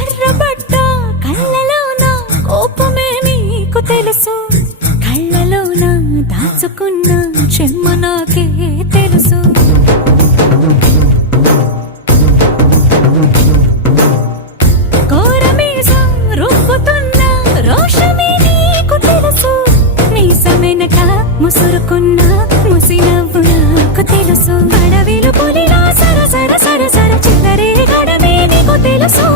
ఎర్రబడ్డ కళ్ళలోన కోపమే నీకు తెలుసు, కళ్ళలోన దాచుకున్న చెమ్మ నాకే తెలుసు. కోరమీసం రుబ్బుతున్న రోషమే నీకు తెలుసు, మీసమెనక ముసురుకున్న ముసినవ్వు నాకు తెలుసు. అడవిలు పులిలా సర సర సర సర చిల్లరే గడమే నీకు తెలుసు.